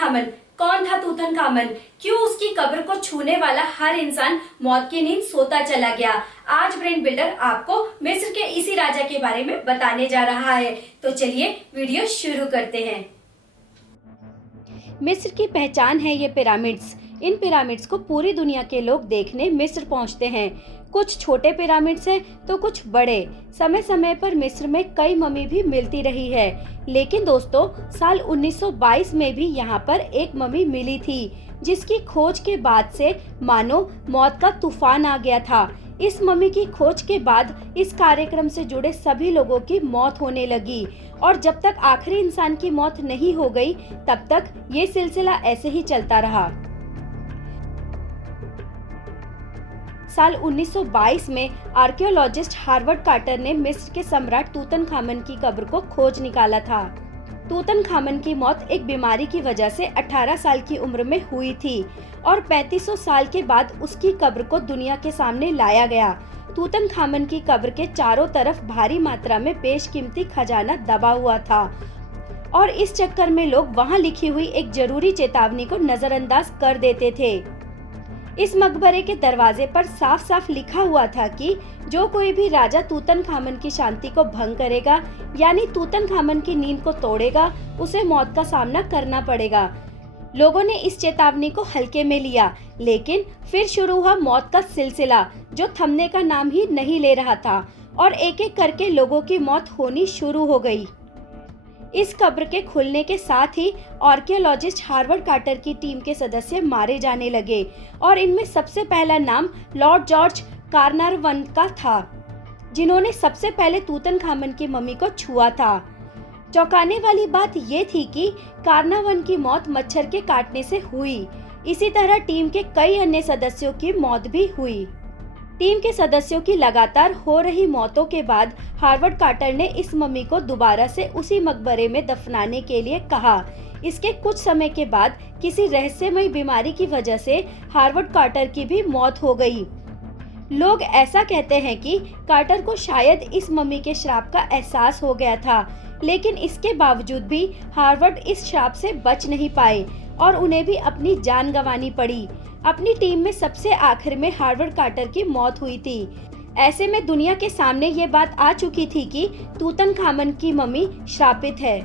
Tutankhamun. कौन था Tutankhamun? क्यों उसकी कब्र को छूने वाला हर इंसान मौत की नींद सोता चला गया? आज ब्रेन बिल्डर आपको मिस्र के इसी राजा के बारे में बताने जा रहा है। तो चलिए वीडियो शुरू करते हैं। मिस्र की पहचान है ये पिरामिड्स। इन पिरामिड्स को पूरी दुनिया के लोग देखने मिस्र पहुंचते हैं। कुछ छोटे पिरामिड्स हैं तो कुछ बड़े। समय समय पर मिस्र में कई मम्मी भी मिलती रही है, लेकिन दोस्तों साल 1922 में भी यहाँ पर एक मम्मी मिली थी, जिसकी खोज के बाद से मानो मौत का तूफान आ गया था। इस मम्मी की खोज के बाद इस कार्यक्रम से जुड़े सभी लोगों की मौत होने लगी और जब तक आखिरी इंसान की मौत नहीं हो गई तब तक ये सिलसिला ऐसे ही चलता रहा। साल 1922 में आर्कियोलॉजिस्ट हार्वर्ड कार्टर ने मिस्र के सम्राट तूतनखामन की कब्र को खोज निकाला था। तूतनखामन की मौत एक बीमारी की वजह से 18 साल की उम्र में हुई थी और 3500 साल के बाद उसकी कब्र को दुनिया के सामने लाया गया। तूतनखामन की कब्र के चारों तरफ भारी मात्रा में बेशकीमती खजाना दबा हुआ था और इस चक्कर में लोग वहां लिखी हुई एक जरूरी चेतावनी को नजरअंदाज कर देते थे। इस मकबरे के दरवाजे पर साफ साफ लिखा हुआ था कि जो कोई भी राजा तूतनखामन की शांति को भंग करेगा, यानी तूतनखामन की नींद को तोड़ेगा, उसे मौत का सामना करना पड़ेगा। लोगों ने इस चेतावनी को हल्के में लिया, लेकिन फिर शुरू हुआ मौत का सिलसिला जो थमने का नाम ही नहीं ले रहा था और एक एक करके लोगों की मौत होनी शुरू हो गई। इस कब्र के खुलने के साथ ही आर्कियोलॉजिस्ट हार्वर्ड कार्टर की टीम के सदस्य मारे जाने लगे और इनमें सबसे पहला नाम लॉर्ड जॉर्ज कार्नारवन का था, जिन्होंने सबसे पहले तूतनखामन की मम्मी को छुआ था। चौंकाने वाली बात ये थी कि कार्नारवन की मौत मच्छर के काटने से हुई। इसी तरह टीम के कई अन्य सदस्यों की मौत भी हुई। टीम के सदस्यों की लगातार हो रही मौतों के बाद हार्वर्ड कार्टर ने इस मम्मी को दोबारा से उसी मकबरे में दफनाने के लिए कहा। इसके कुछ समय के बाद किसी रहस्यमयी बीमारी की वजह से हार्वर्ड कार्टर की भी मौत हो गई। लोग ऐसा कहते हैं कि कार्टर को शायद इस मम्मी के श्राप का एहसास हो गया था, लेकिन इसके बावजूद भी हार्वर्ड इस श्राप से बच नहीं पाए और उन्हें भी अपनी जान गंवानी पड़ी। अपनी टीम में सबसे आखिर में हार्वर्ड कार्टर की मौत हुई थी। ऐसे में दुनिया के सामने ये बात आ चुकी थी कि तूतनखामन की मम्मी श्रापित है।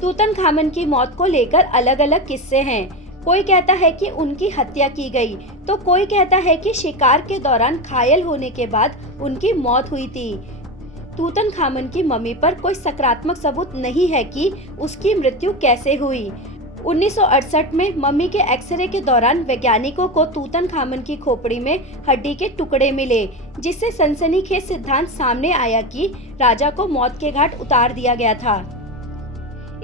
तूतनखामन की मौत को लेकर अलग अलग किस्से हैं। कोई कहता है कि उनकी हत्या की गई, तो कोई कहता है कि शिकार के दौरान घायल होने के बाद उनकी मौत हुई थी। तूतनखामन की मम्मी पर कोई सकारात्मक सबूत नहीं है कि उसकी मृत्यु कैसे हुई। 1968 में मम्मी के एक्सरे के दौरान वैज्ञानिकों को तूतनखामन की खोपड़ी में हड्डी के टुकड़े मिले, जिससे सनसनीखेज सिद्धांत सामने आया कि राजा को मौत के घाट उतार दिया गया था।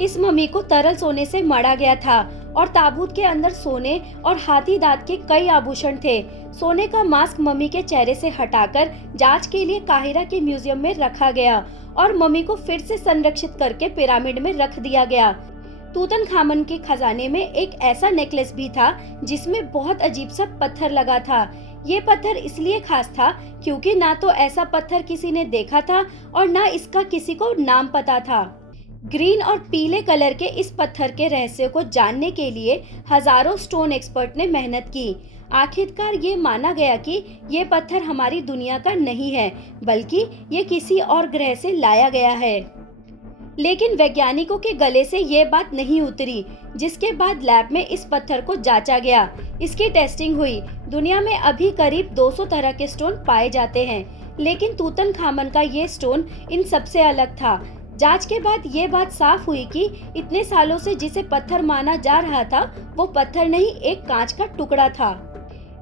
इस मम्मी को तरल सोने से मढ़ा गया था और ताबूत के अंदर सोने और हाथी दांत के कई आभूषण थे। सोने का मास्क मम्मी के चेहरे से हटाकर जांच के लिए काहिरा के म्यूजियम में रखा गया और मम्मी को फिर से संरक्षित करके पिरामिड में रख दिया गया। तूतनखामन के खजाने में एक ऐसा नेकलेस भी था जिसमें बहुत अजीब सा पत्थर लगा था। ये पत्थर इसलिए खास था क्योंकि ना तो ऐसा पत्थर किसी ने देखा था और ना इसका किसी को नाम पता था। ग्रीन और पीले कलर के इस पत्थर के रहस्य को जानने के लिए हजारों स्टोन एक्सपर्ट ने मेहनत की। आखिरकार ये माना गया कि ये पत्थर हमारी दुनिया का नहीं है, बल्कि ये किसी और ग्रह से लाया गया है। लेकिन वैज्ञानिकों के गले से ये बात नहीं उतरी, जिसके बाद लैब में इस पत्थर को जांचा गया। इसकी टेस्टिंग हुई। दुनिया में अभी करीब 200 तरह के स्टोन पाए जाते हैं, लेकिन तूतनखामन का ये स्टोन इन सबसे अलग था। जांच के बाद ये बात साफ हुई कि इतने सालों से जिसे पत्थर माना जा रहा था वो पत्थर नहीं, एक कांच का टुकड़ा था।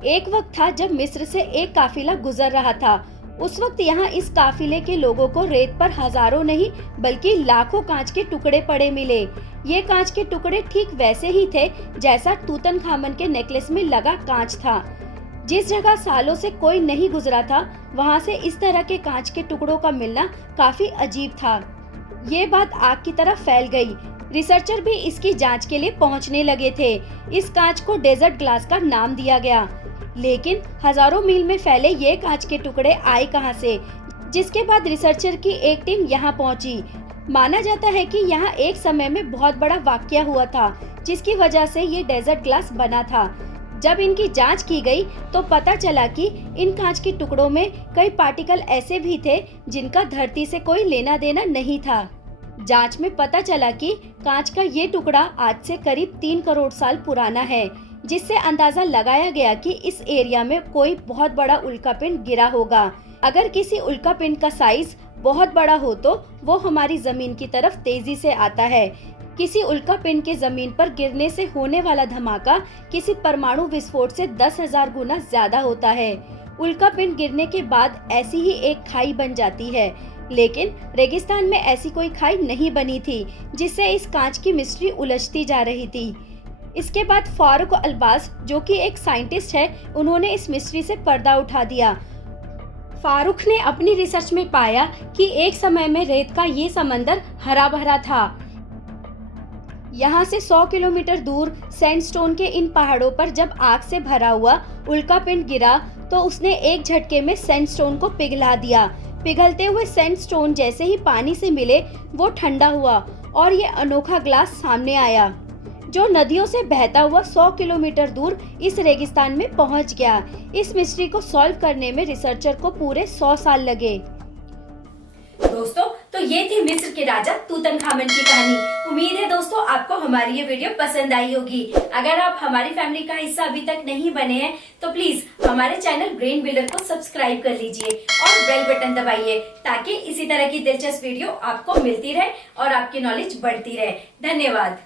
एक वक्त था जब मिस्र से एक काफिला गुजर रहा था। उस वक्त यहाँ इस काफिले के लोगों को रेत पर हजारों नहीं बल्कि लाखों कांच के टुकड़े पड़े मिले। ये कांच के टुकड़े ठीक वैसे ही थे जैसा तूतनखामन के नेकलेस में लगा कांच था। जिस जगह सालों से कोई नहीं गुजरा था, वहाँ से इस तरह के कांच के टुकड़ों का मिलना काफी अजीब था। ये बात आग की तरह फैल गई। रिसर्चर भी इसकी जांच के लिए पहुंचने लगे थे। इस कांच को डेजर्ट ग्लास का नाम दिया गया। लेकिन हजारों मील में फैले ये कांच के टुकड़े आए कहां से? जिसके बाद रिसर्चर की एक टीम यहां पहुंची। माना जाता है कि यहाँ एक समय में बहुत बड़ा वाकया हुआ था, जिसकी वजह से ये डेजर्ट ग्लास बना था। जब इनकी जांच की गई तो पता चला कि इन कांच के टुकड़ों में कई पार्टिकल ऐसे भी थे जिनका धरती से कोई लेना देना नहीं था। जांच में पता चला कि कांच का ये टुकड़ा आज से करीब 3 करोड़ साल पुराना है, जिससे अंदाजा लगाया गया कि इस एरिया में कोई बहुत बड़ा उल्कापिंड गिरा होगा। अगर किसी उल्कापिंड का साइज बहुत बड़ा हो तो वो हमारी जमीन की तरफ तेजी से आता है। किसी उल्कापिंड के जमीन पर गिरने से होने वाला धमाका किसी परमाणु विस्फोट से 10,000 गुना ज्यादा होता है। उल्कापिंड गिरने के बाद ऐसी ही एक खाई बन जाती है, लेकिन रेगिस्तान में ऐसी कोई खाई नहीं बनी थी, जिससे इस कांच की मिस्ट्री उलझती जा रही थी। इसके बाद फारूक अल्बास, जो कि एक साइंटिस्ट है, उन्होंने इस मिस्ट्री से पर्दा उठा दिया। फारूक ने अपनी रिसर्च में पाया कि एक समय में रेत का ये समंदर हरा भरा था। यहाँ से 100 किलोमीटर दूर सैंडस्टोन के इन पहाड़ों पर जब आग से भरा हुआ उल्कापिंड गिरा तो उसने एक झटके में सैंडस्टोन को पिघला दिया। पिघलते हुए सैंडस्टोन जैसे ही पानी से मिले वो ठंडा हुआ और ये अनोखा ग्लास सामने आया, जो नदियों से बहता हुआ 100 किलोमीटर दूर इस रेगिस्तान में पहुंच गया। इस मिस्ट्री को सॉल्व करने में रिसर्चर को पूरे 100 साल लगे। दोस्तों, तो ये थी मिस्र के राजा तूतनखामन की कहानी। उम्मीद है दोस्तों आपको हमारी ये वीडियो पसंद आई होगी। अगर आप हमारी फैमिली का हिस्सा अभी तक नहीं बने हैं तो प्लीज हमारे चैनल ब्रेन बिल्डर को सब्सक्राइब कर लीजिए और बेल बटन दबाइए, ताकि इसी तरह की दिलचस्प वीडियो आपको मिलती रहे और आपकी नॉलेज बढ़ती रहे। धन्यवाद।